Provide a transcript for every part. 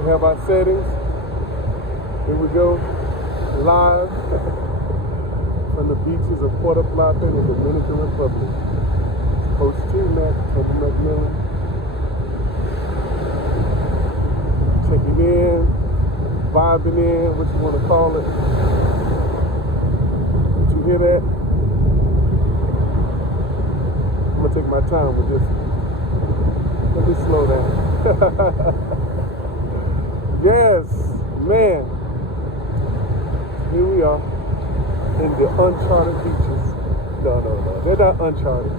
We have our settings. Here we go, live from the beaches of Puerto Plata in the Dominican Republic. CoachTeemac, Toby McMillan. Checking in, vibing in, what you want to call it. Did you hear that? I'm gonna take my time with this. Let me slow down. Yes, man. Here we are in the uncharted beaches. No, they're not uncharted.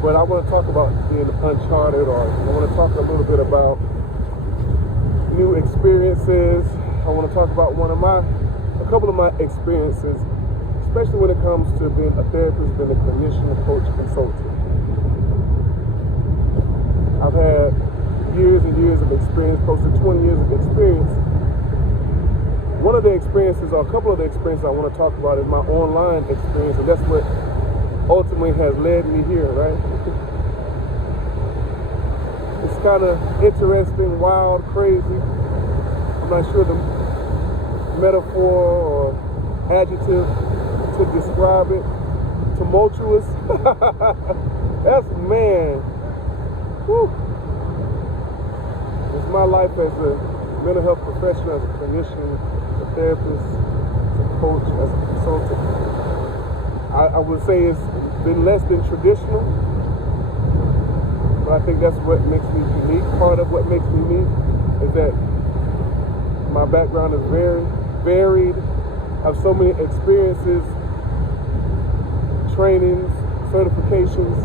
But I want to talk about being uncharted, or I want to talk a little bit about new experiences. I want to talk about a couple of my experiences, especially when it comes to being a therapist, being a clinician, a coach, consultant. I've had years and years of experience, close to 20 years of experience. One of the experiences, or a couple of the experiences I want to talk about is my online experience, and that's what ultimately has led me here, right? It's kind of interesting, wild, crazy. I'm not sure the metaphor or adjective to describe it. Tumultuous. That's, man. Whew. It's my life as a mental health professional, as a clinician, a therapist, as a coach, as a consultant. I would say it's been less than traditional, but I think that's what makes me unique. Part of what makes me unique is that my background is very varied. I have so many experiences, trainings, certifications,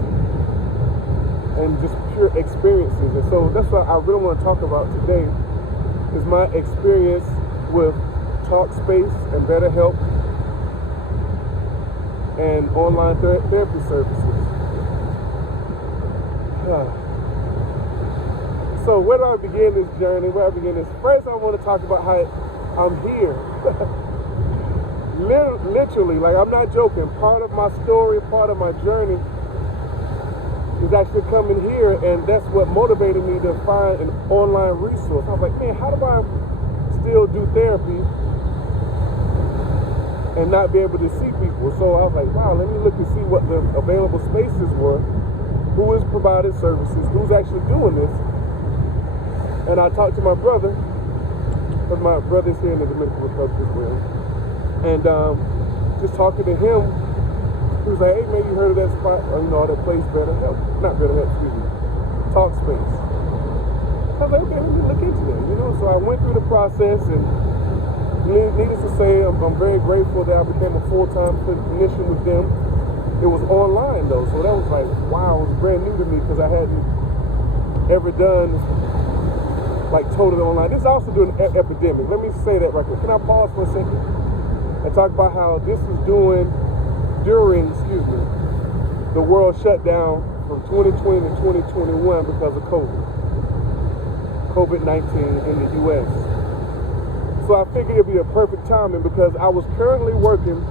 and just pure experiences. And so that's what I really want to talk about today, is my experience with Talkspace and Betterhelp and online therapy services. So where do I begin this journey? First I want to talk about how I'm here. Literally, like, I'm not joking. Part of my story, part of my journey is actually coming here, and that's what motivated me to find an online resource. I was like, man, how do I still do therapy and not be able to see people? So I was like, wow, let me look and see what the available spaces were, who is providing services, who's actually doing this. And I talked to my brother, because my brother's here in the Dominican Republic as well. And just talking to him, he was like, hey man, you heard of that spot, or, that place, Betterhelp? Not Betterhelp, excuse me, Talkspace. So I was like, okay, let me look into that, So I went through the process, and needless to say, I'm very grateful that I became a full-time clinician with them. It was online though, so that was like, wow, it was brand new to me, because I hadn't ever done like totally online. This is also during an epidemic. Let me say that right quick. Can I pause for a second and talk about how this is during the world shutdown from 2020 to 2021 because of COVID-19 in the U.S. So I figured it'd be a perfect timing, because I was currently working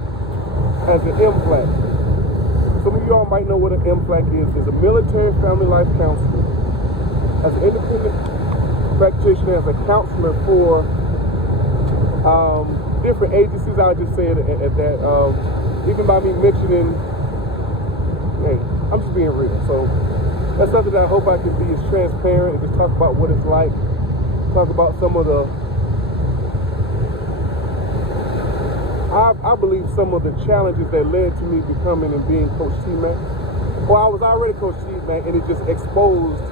as an MFLC. Some of you all might know what an MFLC is. It's a military family life counselor. As an independent practitioner, as a counselor for different agencies, I'll just say it at that. Even by me mentioning, hey, I'm just being real. So that's something that I hope I can be as transparent and just talk about what it's like. Talk about some of the, I believe, some of the challenges that led to me becoming and being CoachTeemac. Well, I was already CoachTeemac, and it just exposed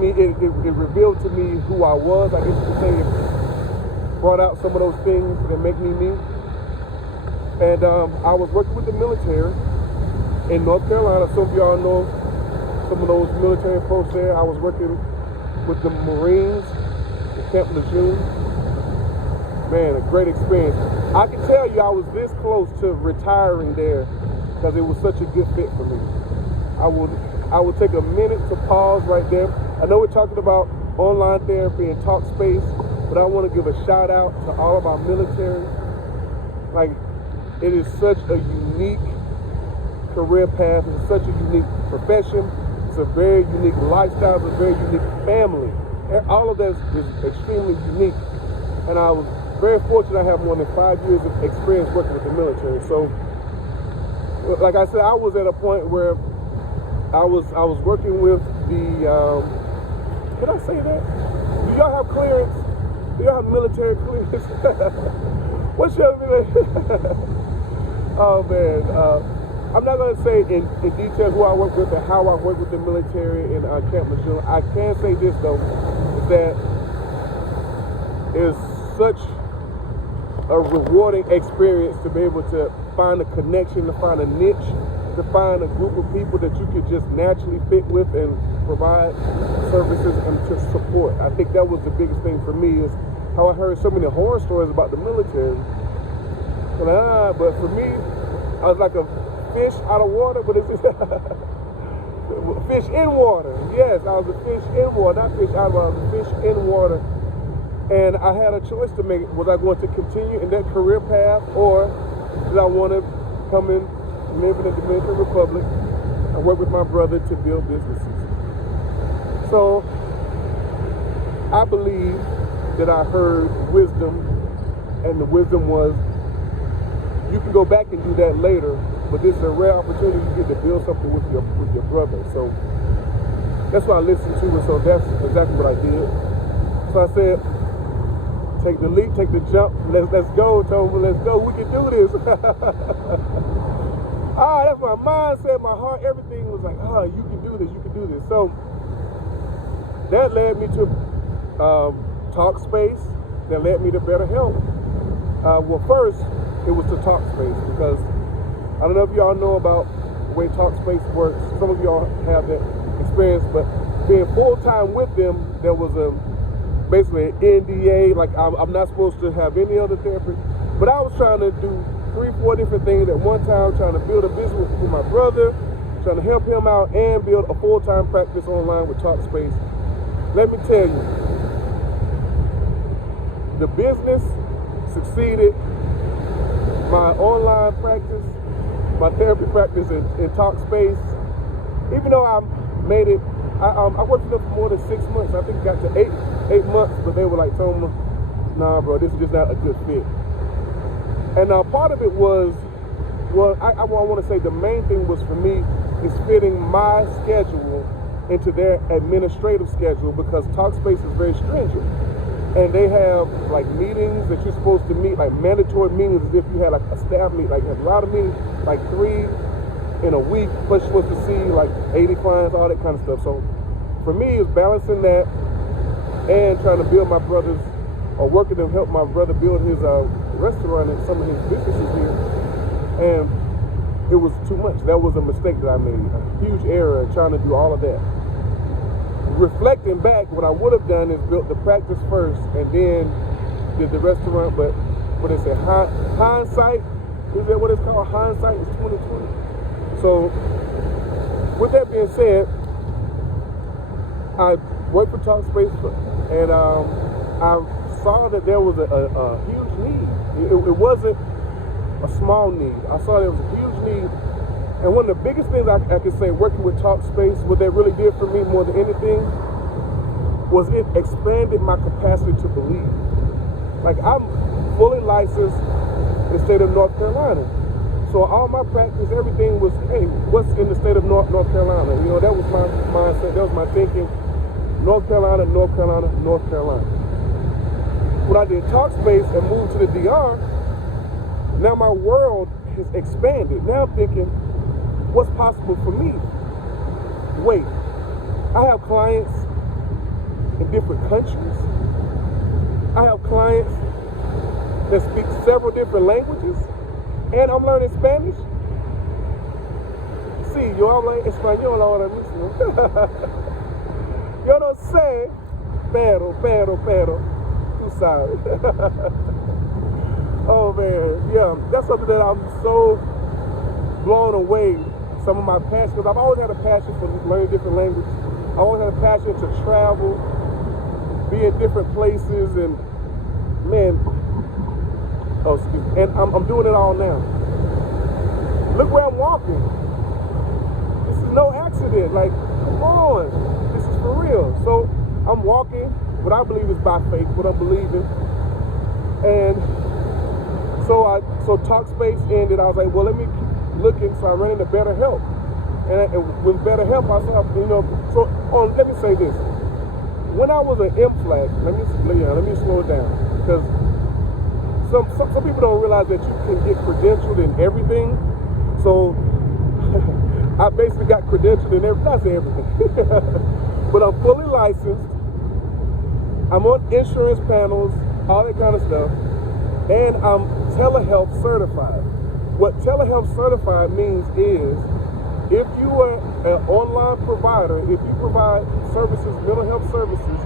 me, it revealed to me who I was. I guess you could say it brought out some of those things that make me me. And I was working with the military in North Carolina. Some of y'all know some of those military folks there. I was working with the Marines at Camp Lejeune. Man, a great experience. I can tell you I was this close to retiring there because it was such a good fit for me. I would take a minute to pause right there. I know we're talking about online therapy and Talkspace, but I want to give a shout out to all of our military. Like, it is such a unique career path. It's such a unique profession. It's a very unique lifestyle. It's a very unique family. all of that is extremely unique. And I was very fortunate I have more than 5 years of experience working with the military. So, like I said, I was at a point where I was working with the, can I say that? Do y'all have clearance? Do y'all have military clearance? What's your Oh man, I'm not going to say in detail who I work with and how I work with the military in Camp Lejeune. I can say this though, is that it's such a rewarding experience to be able to find a connection, to find a niche, to find a group of people that you could just naturally fit with and provide services and to support. I think that was the biggest thing for me, is how I heard so many horror stories about the military. But for me, I was like a fish out of water, but it's just fish in water. Yes, I was a fish in water, not fish out of water, I was a fish in water. And I had a choice to make. Was I going to continue in that career path, or did I want to come in, live in the Dominican Republic, and work with my brother to build businesses? So I believe that I heard wisdom, and the wisdom was, you can go back and do that later, but this is a rare opportunity you get to build something with your brother. So that's what I listened to, and so that's exactly what I did. So I said, take the leap, take the jump, let's go, Toma, let's go, we can do this. That's my mindset, my heart, everything was like, you can do this, you can do this. So that led me to Talkspace, that led me to Betterhelp. Well, first, it was to Talkspace, because I don't know if y'all know about the way Talkspace works. Some of y'all have that experience, but being full-time with them, there was basically an NDA, like I'm not supposed to have any other therapy, but I was trying to do 3-4 different things at one time, trying to build a business with my brother, trying to help him out, and build a full-time practice online with Talkspace. Let me tell you, the business succeeded. My online practice, my therapy practice in Talkspace, even though I made it, I worked with them for more than 6 months. I think it got to eight months, but they were like, Toma, nah, bro, this is just not a good fit. And part of it was, well, I want to say the main thing was for me is fitting my schedule into their administrative schedule, because Talkspace is very stringent. And they have like meetings that you're supposed to meet, like mandatory meetings, as if you had like a staff meeting, like a lot of meetings, like 3 in a week, plus you're supposed to see like 80 clients, all that kind of stuff. So for me, it's balancing that and trying to build my brother's, or working to help my brother build his restaurant and some of his businesses here. And it was too much. That was a mistake that I made, a huge error in trying to do all of that. Reflecting back, what I would have done is built the practice first and then did the restaurant. But what they say, hindsight, is that what it's called? Hindsight is 2020. So with that being said, I worked for Talkspace, and I saw that there was a huge need. It wasn't a small need. I saw there was a huge need. And one of the biggest things I could say working with Talkspace, what that really did for me more than anything, was it expanded my capacity to believe. Like, I'm fully licensed in the state of North Carolina. So all my practice, everything was, hey, what's in the state of North Carolina? You know, that was my mindset, that was my thinking. North Carolina, North Carolina, North Carolina. When I did Talkspace and moved to the DR, now my world has expanded. Now I'm thinking, what's possible for me? Wait, I have clients in different countries. I have clients that speak several different languages, and I'm learning Spanish. Sí, yo hablo español ahora mismo. Yo no sé, pero, tú sabes. Oh man, yeah, that's something that I'm so blown away. Some of my passion, because I've always had a passion for learning different languages. I always had a passion to travel, be in different places, and man, and I'm doing it all now. Look where I'm walking. This is no accident. Like, come on, this is for real. So I'm walking what I believe is by faith, what I'm believing. And so Talkspace ended. I was like, well, let me keep looking. So I ran into Betterhelp. And with Betterhelp, I saw, let me say this. When I was an MFLC, let me slow it down. Because some people don't realize that you can get credentialed in everything. So I basically got credentialed in everything. But I'm fully licensed. I'm on insurance panels, all that kind of stuff. And I'm telehealth certified. What telehealth certified means is, if you are an online provider, if you provide services, mental health services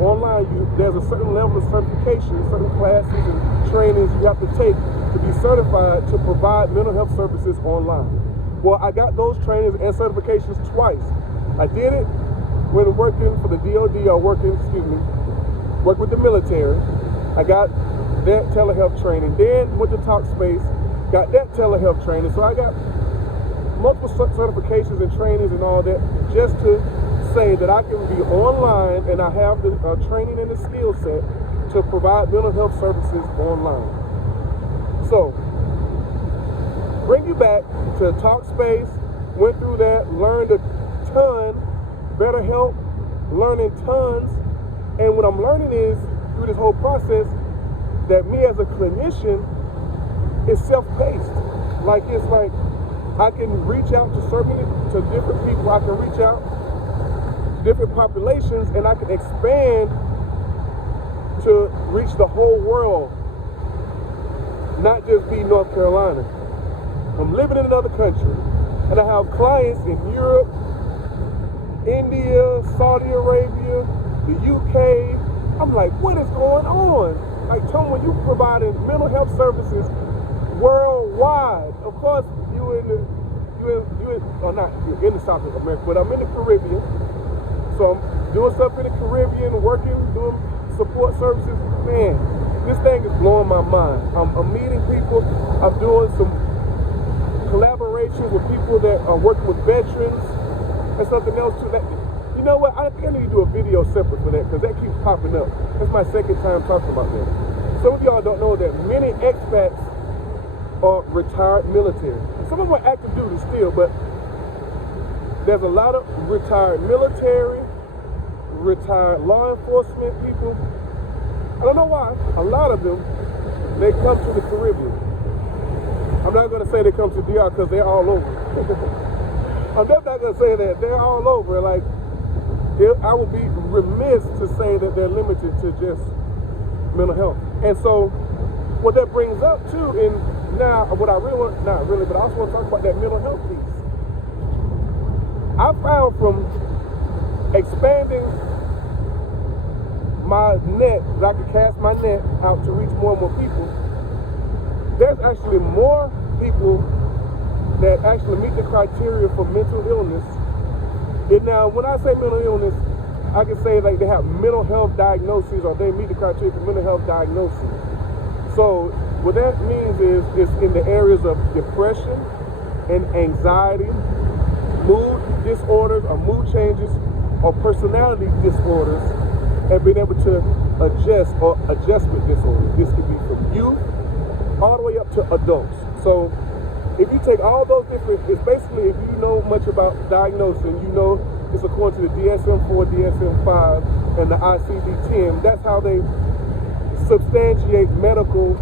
online, there's a certain level of certification, certain classes and trainings you have to take to be certified to provide mental health services online. Well, I got those trainings and certifications twice. I did it when working for the DOD, or work with the military. I got that telehealth training. Then went to Talkspace, got that telehealth training. So I got multiple certifications and trainings and all that, just to say that I can be online and I have the training and the skill set to provide mental health services online. So, bring you back to Talkspace, went through that, learned a ton, Betterhelp, learning tons, and what I'm learning is, through this whole process, that me as a clinician is self-paced. It's like, I can reach out to different people, I can reach out to different populations, and I can expand to reach the whole world, not just be North Carolina. I'm living in another country, and I have clients in Europe, India, Saudi Arabia, the UK. I'm like, what is going on? Like, Tom, when you providing mental health services worldwide, of course, you're in the South America, but I'm in the Caribbean. So I'm doing stuff in the Caribbean, working, doing support services. Man, this thing is blowing my mind. I'm meeting people. I'm doing some collaboration with people that are working with veterans and something else too. You know what? I think I need to do a video separate for that, because that keeps popping up. That's my second time talking about that. Some of y'all don't know that many expats are retired military. Some of them are active duty still, but there's a lot of retired military, retired law enforcement people. I don't know why. A lot of them, they come to the Caribbean. I'm not going to say they come to DR, because they're all over. I'm definitely not going to say that. They're all over. Like, I would be remiss to say that they're limited to just mental health. And so what that brings up too, and now what I really want, not really, but I also want to talk about that mental health piece. I found from expanding my net, that I can cast my net out to reach more and more people, there's actually more people that actually meet the criteria for mental illness. And now, when I say mental illness, I can say like they have mental health diagnoses, or they meet the criteria for mental health diagnoses. So what that means is it's in the areas of depression and anxiety, mood disorders or mood changes, or personality disorders, and being able to adjust, or adjustment disorders. This could be from youth all the way up to adults. So if you take all those different, it's basically, if you know much about diagnosing, you know it's according to the DSM-4, DSM-5, and the ICD-10. That's how they substantiate medical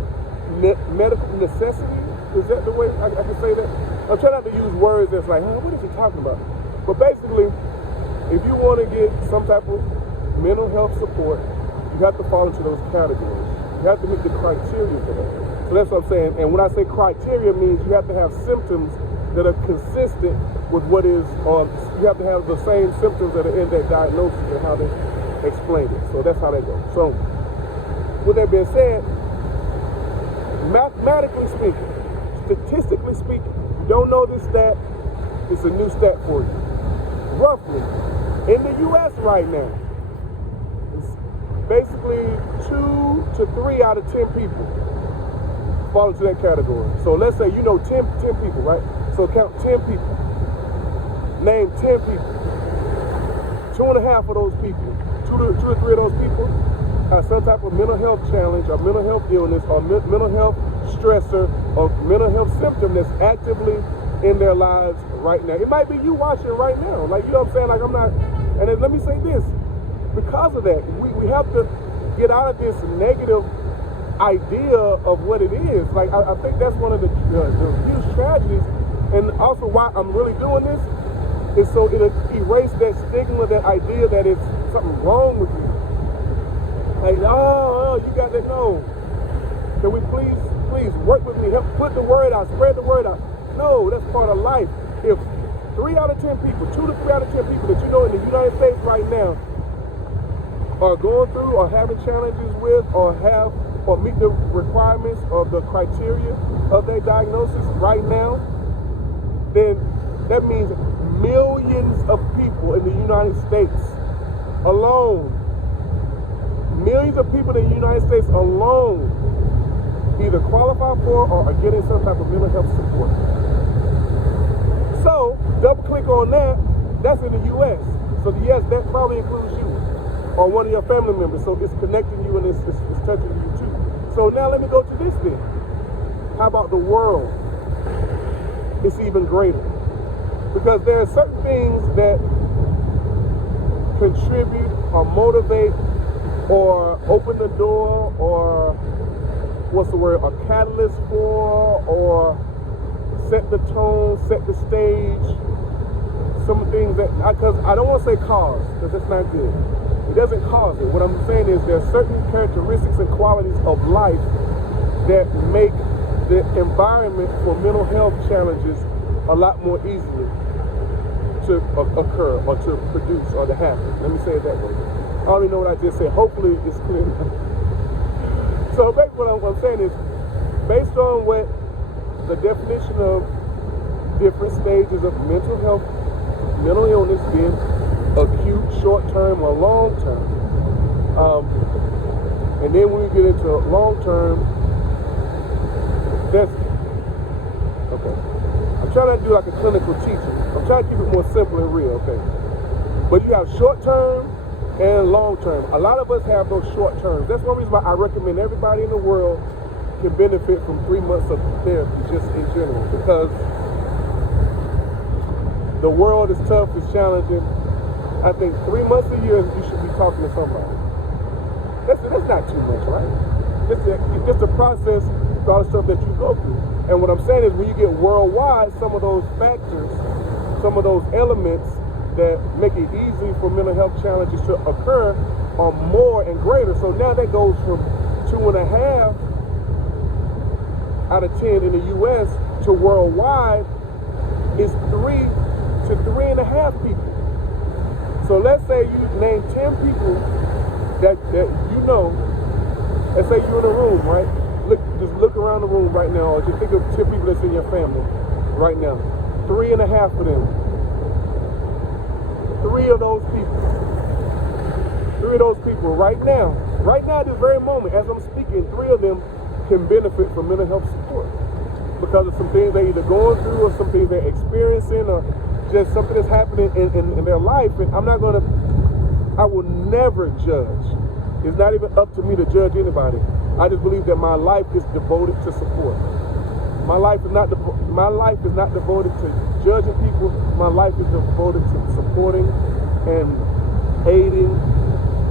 necessity. Is that the way I can say that? I'm trying not to use words that's like, what is he talking about? But basically, if you want to get some type of mental health support, you have to fall into those categories. You have to meet the criteria for that. So that's what I'm saying. And when I say criteria, means you have to have symptoms that are consistent with what is, or you have to have the same symptoms that are in that diagnosis and how they explain it. So that's how that goes. So with that being said, mathematically speaking, statistically speaking, you don't know this stat, it's a new stat for you. Roughly, in the U.S. right now, it's basically 2 to 3 out of 10 people fall into that category. So let's say you know 10 people, right? So count 10 people. Name 10 people. 2.5 of those people, 2 two to three of those people have some type of mental health challenge or mental health illness or mental health stressor or mental health symptom that's actively in their lives right now. It might be you watching right now. Like, you know what I'm saying? Like, I'm not, and then let me say this. Because of that, we have to get out of this negative idea of what it is. Like, I think that's one of the huge tragedies, and also why I'm really doing this is so it'll erase that stigma, that idea that it's something wrong with you. Like, oh, you got to know. Can we please work with me? Help put the word out, spread the word out. No, that's part of life. If 2 to 3 out of 10 people that you know in the United States right now are going through or having challenges with or meet the requirements of the criteria of their diagnosis right now, then that means millions of people in the United States alone, millions of people in the United States alone either qualify for or are getting some type of mental health support. So, double click on that, that's in the US. So yes, that probably includes you or one of your family members. So it's connecting you and it's touching you too. So now let me go to this thing. How about the world? It's even greater. Because there are certain things that contribute or motivate or open the door or a catalyst for or set the tone, set the stage. Some things that, because I don't want to say cause, because that's not good. It doesn't cause it. What I'm saying is there are certain characteristics and qualities of life that make the environment for mental health challenges a lot more easily to occur or to produce or to happen. Let me say it that way. I don't even know what I just said. Hopefully it's clear. So basically what I'm saying is, based on what the definition of different stages of mental health, mental illness being acute, short-term, or long-term. And then when we get into long-term, that's, okay. I'm trying not to do like a clinical teaching. I'm trying to keep it more simple and real, okay? But you have short-term and long-term. A lot of us have those short-terms. That's one reason why I recommend everybody in the world can benefit from 3 months of therapy, just in general, because the world is tough, it's challenging. I think 3 months a year you should be talking to somebody. That's not too much, right? Just a process with all the stuff that you go through. And what I'm saying is, when you get worldwide, some of those factors, some of those elements that make it easy for mental health challenges to occur are more and greater. So now that goes from 2.5 out of 10 in the US to worldwide is 3 to 3.5 people. So let's say you name 10 people that you know. Let's say you're in a room, right? Just look around the room right now, or just think of 10 people that's in your family right now. 3.5 of them. 3 of those people right now at this very moment, as I'm speaking, 3 of them can benefit from mental health support because of some things they're either going through or some things they're experiencing or just something that's happening in their life. And I will never judge. It's not even up to me to judge anybody. I just believe that my life is devoted to support. My life is not devoted to judging people. My life is devoted to supporting and aiding,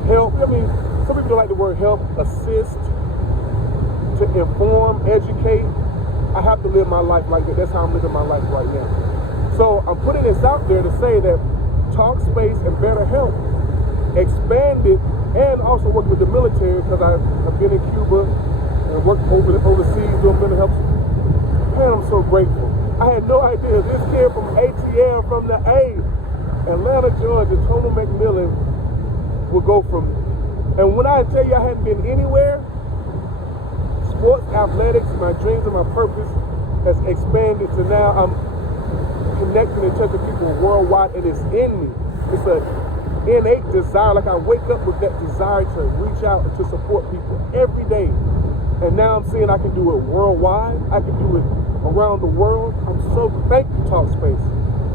help. I mean, some people don't like the word help, assist, to inform, educate. I have to live my life like that. That's how I'm living my life right now. So I'm putting this out there to say that Talkspace and Betterhelp expanded and also worked with the military, because I've been in Cuba and worked overseas doing mental health. Man, I'm so grateful. I had no idea this kid from ATL, from the A, Atlanta, Georgia, Tony McMillan, would go from, and when I tell you I hadn't been anywhere, sports, athletics, my dreams and my purpose has expanded to now I'm connecting and touching people worldwide, and it's in me. It's an innate desire. Like, I wake up with that desire to reach out and to support people every day. And now I'm seeing I can do it worldwide. I can do it around the world. Thank you, Talkspace.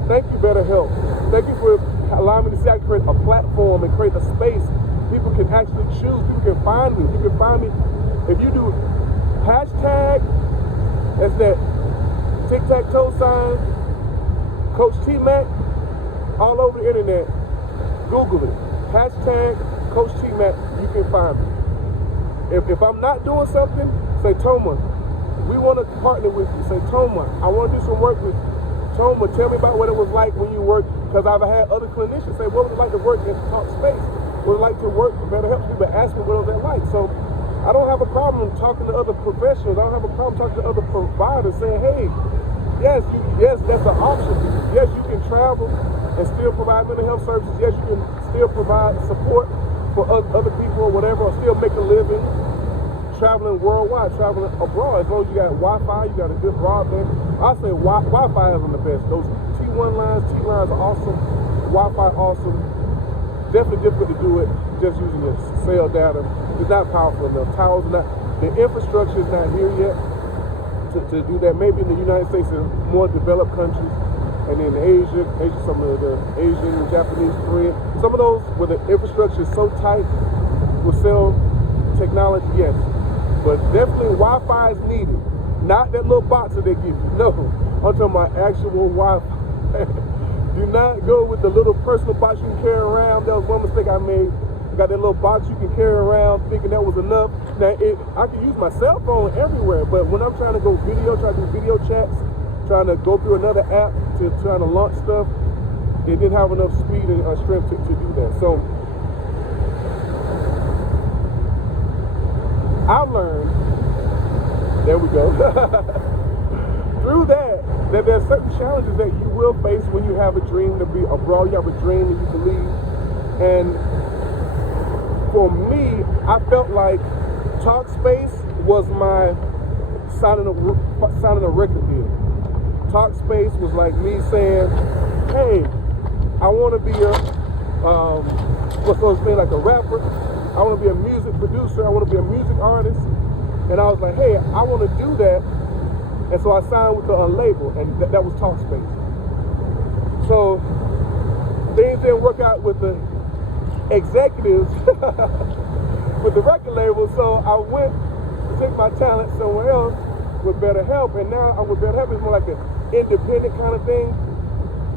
Thank you, BetterHelp. Thank you for allowing me to say I can create a platform and create a space shoes. People can find me. You can find me if you do hashtag, that's that tic-tac-toe sign, CoachTeemac, all over the internet. Google it. Hashtag CoachTeemac, you can find me. If I'm not doing something, say, Toma, we want to partner with you. Say, Toma, I want to do some work with you. Toma, tell me about what it was like when you worked, because I've had other clinicians say, what was it like to work in Talkspace? What was it like to work for Betterhelp? People ask me what was that like. So I don't have a problem talking to other professionals. I don't have a problem talking to other providers saying, hey, yes, that's an option. Yes, you can travel and still provide mental health services. Yes, you can still provide support for other people or whatever, or still make a living traveling worldwide, traveling abroad. As long as you got Wi-Fi, you got a good broadband. I say Wi-Fi isn't the best. Those T1 lines, T-lines are awesome. Wi-Fi awesome. Definitely difficult to do it just using your cell data. It's not powerful enough. Towers are not, the infrastructure is not here yet to do that. Maybe in the United States and more developed countries, and in Asia, some of the Asian and Japanese, Korean, some of those where the infrastructure is so tight with cell technology, yes. But definitely Wi-Fi is needed. Not that little box that they give you. No, I'm talking about actual Wi-Fi. Do not go with the little personal box you can carry around. That was one mistake I made. Got that little box you can carry around thinking that was enough. Now, I can use my cell phone everywhere, but when I'm trying to go try to do video chats, trying to go through another app to trying to launch stuff, it didn't have enough speed and strength to do that. So I've learned, there we go, through that there are certain challenges that you will face when you have a dream to be abroad, you have a dream that you believe. And for me, I felt like Talkspace was my signing a record deal. Talkspace was like me saying, hey, I want to be like a rapper. I want to be a music producer. I want to be a music artist. And I was like, hey, I want to do that. And so I signed with the label, and that was Talkspace. So things didn't work out with the executives, with the record label. So I went to take my talent somewhere else with Betterhelp. And now I'm with Betterhelp. It's more like an independent kind of thing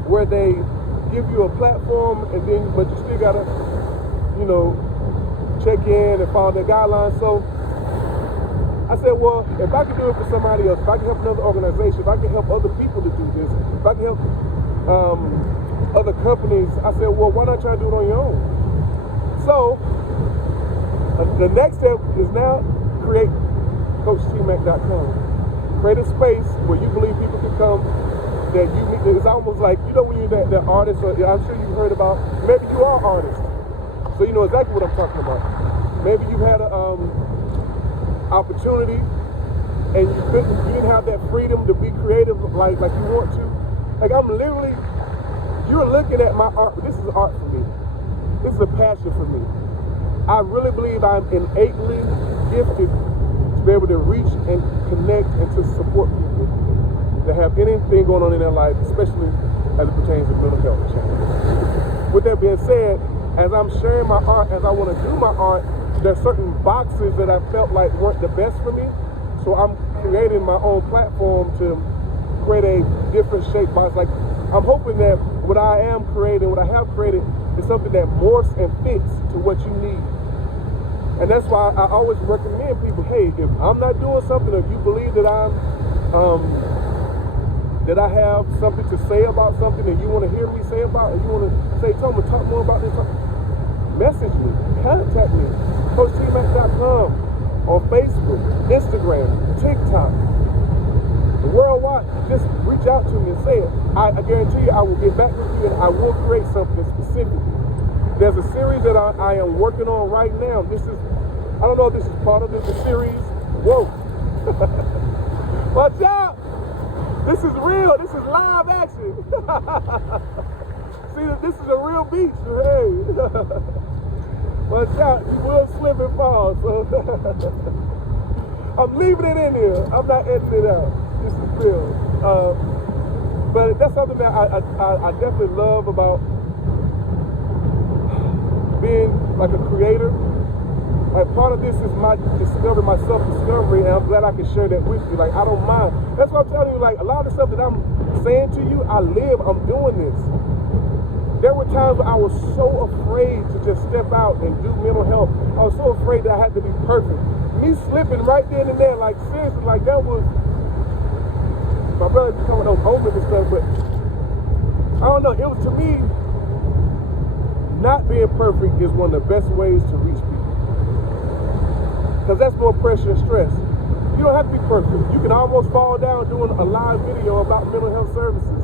where they give you a platform, and then, but you still got to, check in and follow their guidelines. So I said, well, if I can do it for somebody else, if I can help another organization, if I can help other people to do this, if I can help other companies, I said, well, why not try to do it on your own? So the next step is now create CoachTeemac.com. Create a space where you believe people can come, that you meet. It's almost like, when you're that artist, or I'm sure you've heard about, maybe you are artists. So you know exactly what I'm talking about. Maybe you've had an opportunity and you didn't have that freedom to be creative like you want to. Like you're looking at my art, but this is art for me. This is a passion for me. I really believe I'm innately gifted to be able to reach and connect and to support people that have anything going on in their life, especially as it pertains to mental health challenges. With that being said, as I'm sharing my art, as I want to do my art, there are certain boxes that I felt like weren't the best for me. So I'm creating my own platform to create a different shape box. Like, I'm hoping that what I am creating, what I have created, is something that morphs and fits to what you need. And that's why I always recommend people, hey, if I'm not doing something, if you believe that that I have something to say about something and you want to hear me say about it, and you want to say, Toma, talk more about this, message me, contact me, CoachTeemac.com, on Facebook, Instagram, TikTok, worldwide. Just reach out to me and say it. I guarantee you I will get back with you, and I will create something specific. There's a series that I am working on right now. I don't know if this is part of the series. Whoa. Watch out. This is real. This is live action. See, this is a real beach. Hey. Watch out. You will slip and fall. So I'm leaving it in here. I'm not editing it out. This is real. But that's something that I definitely love about being like a creator. like part of this is my discovery, my self-discovery, and I'm glad I can share that with you. Like, I don't mind. That's what I'm telling you. Like, a lot of the stuff that I'm saying to you, I'm doing this. There were times where I was so afraid to just step out and do mental health. I was so afraid that I had to be perfect. Me slipping right then and there, like, seriously, like, that was, my brother becoming open and stuff, but I don't know. It was, to me, not being perfect is one of the best ways to reach people. Because that's more pressure and stress. You don't have to be perfect. You can almost fall down doing a live video about mental health services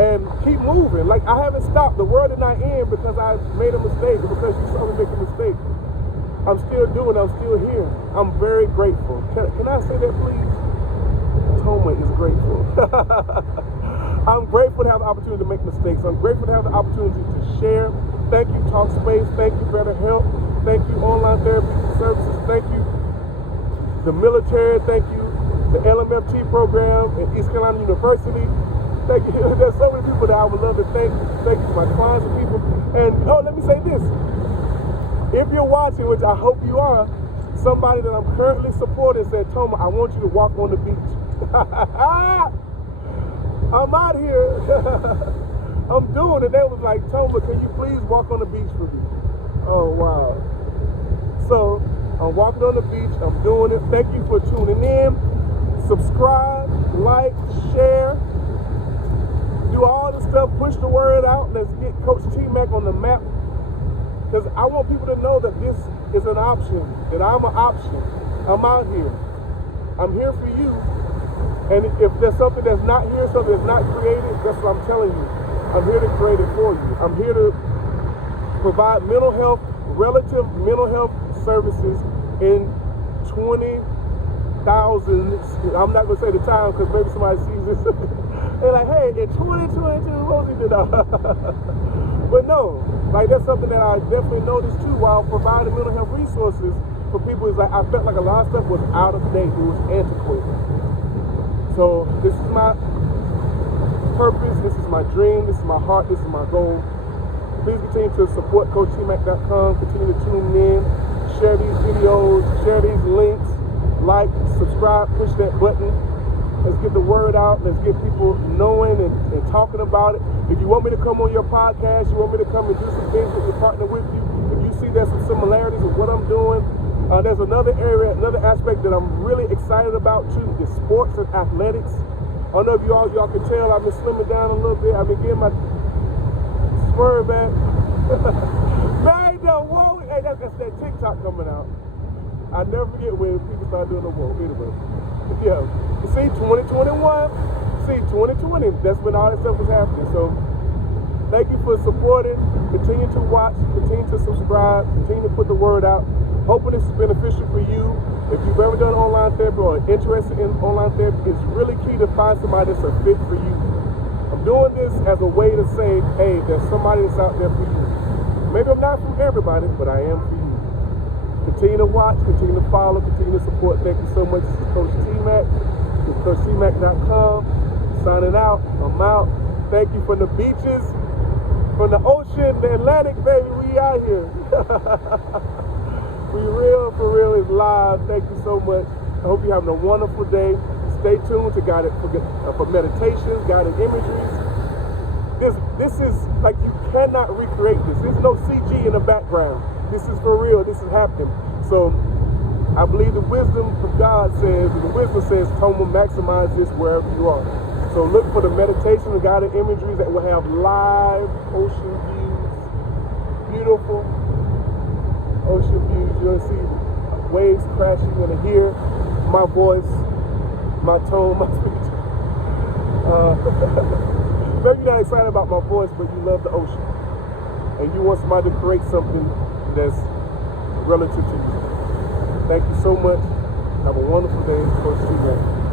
and keep moving. Like, I haven't stopped. The world did not end because I made a mistake or because you saw me make a mistake. I'm still doing it. I'm still here. I'm very grateful. Can I say that, please? Toma is grateful. I'm grateful to have the opportunity to make mistakes. I'm grateful to have the opportunity to share. Thank you, Talkspace. Thank you, Betterhelp. Thank you, Online Therapy Services. Thank you, the military. Thank you, the LMFT program at East Carolina University. Thank you. There's so many people that I would love to thank. Thank you to my clients and people. And, let me say this. If you're watching, which I hope you are, somebody that I'm currently supporting said, Toma, I want you to walk on the beach. I'm out here. I'm doing it. They was like, Toma, can you please walk on the beach for me? Oh, wow. So, I'm walking on the beach. I'm doing it. Thank you for tuning in. Subscribe, like, share. Do all the stuff. Push the word out. Let's get CoachTeemac on the map. Because I want people to know that this is an option, that I'm an option. I'm out here. I'm here for you. And if there's something that's not here, something that's not created, that's what I'm telling you. I'm here to create it for you. I'm here to provide relative mental health services in 20,000. I'm not going to say the time because maybe somebody sees this. They're like, hey, in 2022, what was he doing? But no, like, that's something that I definitely noticed too while providing mental health resources for people. Is like, I felt like a lot of stuff was out of date. It was antiquated. So this is my purpose, this is my dream, this is my heart, this is my goal. Please continue to support CoachTeemac.com, continue to tune in, share these videos, share these links, like, subscribe, push that button. Let's get the word out, let's get people knowing and talking about it. If you want me to come on your podcast, you want me to come and do some things with your partner with you, if you see there's some similarities with what I'm doing, there's another area, another aspect that I'm really excited about too, is sports and athletics. I don't know if y'all can tell, I've been slimming down a little bit. I've been getting my swerve back. Man, whoa, hey, that's that TikTok coming out. I never forget when people start doing the whoa. Anyway, yeah. You see, 2021, 2020, that's when all that stuff was happening. So, thank you for supporting. Continue to watch, continue to subscribe, continue to put the word out. Hoping this is beneficial for you. If you've ever done online therapy or are interested in online therapy, it's really key to find somebody that's a fit for you. I'm doing this as a way to say, hey, there's somebody that's out there for you. Maybe I'm not from everybody, but I am for you. Continue to watch, continue to follow, continue to support. Thank you so much. This is Coach Teemac with CoachTeemac.com. Signing out. I'm out. Thank you from the beaches, from the ocean, the Atlantic, baby. We out here. We Real for Real is live. Thank you so much. I hope you're having a wonderful day. Stay tuned to guided for meditations, guided imageries. This is like, you cannot recreate this. There's no CG in the background. This is for real. This is happening. So I believe the wisdom of God says, and the wisdom says, Toma, maximize this wherever you are. So look for the meditation and guided imageries that will have live ocean views, beautiful ocean views. You're going to see waves crashing. You're going to hear my voice, my tone, my speech. Maybe you're not excited about my voice, but you love the ocean. And you want somebody to create something that's relative to you. Thank you so much. Have a wonderful day. Coach Teemac.